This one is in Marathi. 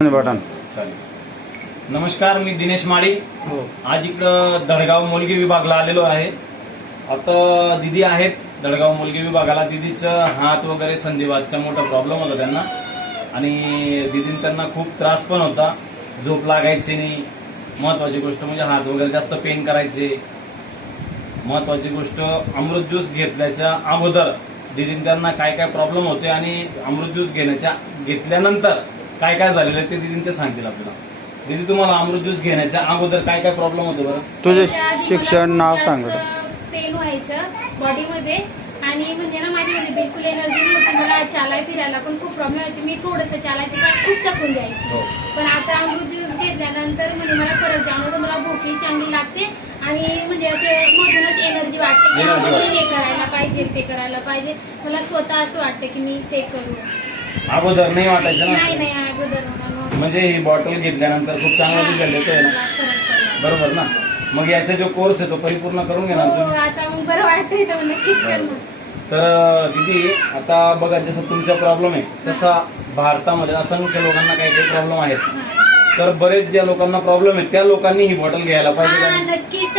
बटन नमस्कार, मी दिनेश माळी. आज इकडं दडगाव मोलगी विभागला आलेलो आहे. आता दिदी आहेत दडगाव मोलगी विभागाला. दिदीचं हात वगैरे संधिवातचा मोठा प्रॉब्लेम होता त्यांना, आणि दिदीन त्यांना खूप त्रास पण होता. झोप लागायची नाही. महत्वाची गोष्ट म्हणजे हात वगैरे जास्त पेन करायचे. महत्वाची गोष्ट, अमृत ज्यूस घेतल्याच्या अगोदर दिदीन त्यांना काय काय प्रॉब्लेम होते आणि अमृत ज्यूस घेतल्यानंतर काय काय झालेलं ते दिदीन ते सांगतील आपल्याला. दिदी, तुम्हाला अमृत ज्यूस घेण्याच्या अगोदर काय काय प्रॉब्लेम होते बरं? तुझे शिक्षण नाव सांग. पेन व्हायचं बॉडीमध्ये, आणि म्हणजे ना माझ्यामध्ये बिलकुल एनर्जी नव्हती. मला चालाय फिरायला पण खूप प्रॉब्लेम व्हायचे. मी थोडंसं चालायचे का खूप थकून जायची. पण आता अमृत ज्यूस घेतल्यानंतर म्हणजे मला फरक जाणवतो. मला भूकही चांगली लागते आणि म्हणजे असं मधूनच एनर्जी वाटते की आपण हे करायला पाहिजे, ते करायला पाहिजे. मला स्वतः असं वाटतं की मी ते करू. अगोदर नाही वाटायचं ना? नाही अगोदर म्हणजे ही बॉटल घेतल्यानंतर खूप चांगला रिझल्ट येतोय ना, बरोबर ना? मग याचा जो कोर्स आहे तो परिपूर्ण करून घेणार तुम्ही? आता मग बरं वाटतंय तर नक्कीच करणार. तर दिदी, आता बघा, जसं तुमचा प्रॉब्लेम आहे तसा भारतामध्ये असंख्य लोकांना काही काही प्रॉब्लेम आहेत. तर बरेच ज्या लोकांना प्रॉब्लेम आहेत त्या लोकांनी ही बॉटल घ्यायला पाहिजे. नक्कीच.